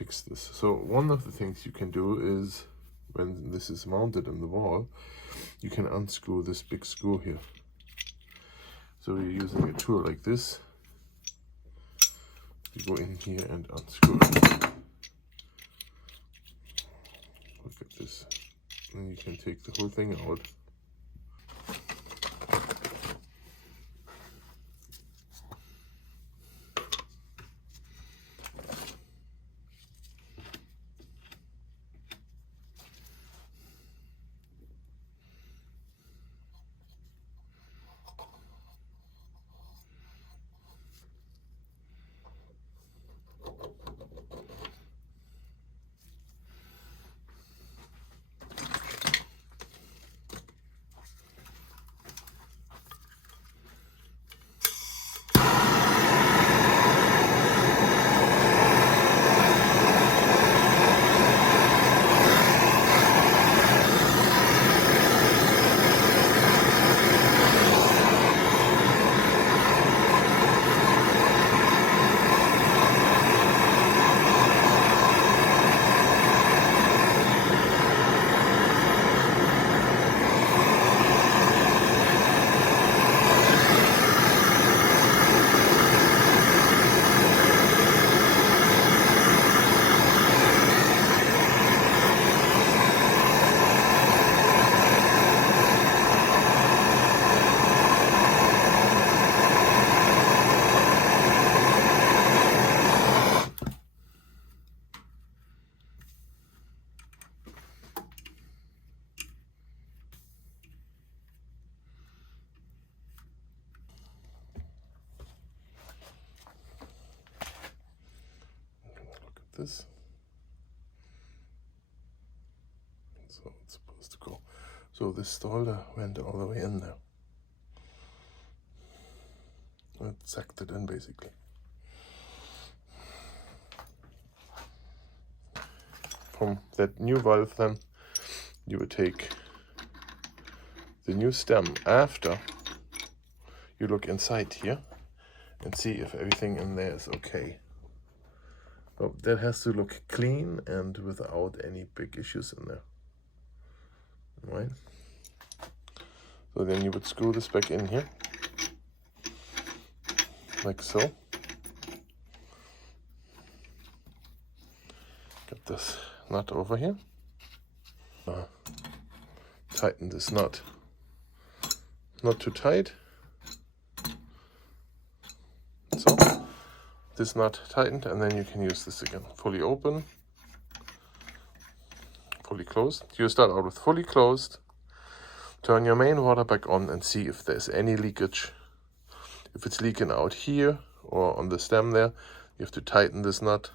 fix this. So one of the things you can do is, when this is mounted in the wall, you can unscrew this big screw here. So you're using a tool like this. You go in here and unscrew it. Look at this. And you can take the whole thing out. This. So it's supposed to go. So this solder went all the way in there. It sucked it in basically. From that new valve then, you would take the new stem after you look inside here and see if everything in there is okay. So that has to look clean and without any big issues in there. Right? So then you would screw this back in here, like so. Get this nut over here. Tighten this nut. Not too tight. So. This nut tightened, and then you can use this again. Fully open, fully closed. You start out with fully closed. Turn your main water back on and see if there's any leakage. If it's leaking out here or on the stem there, you have to tighten this nut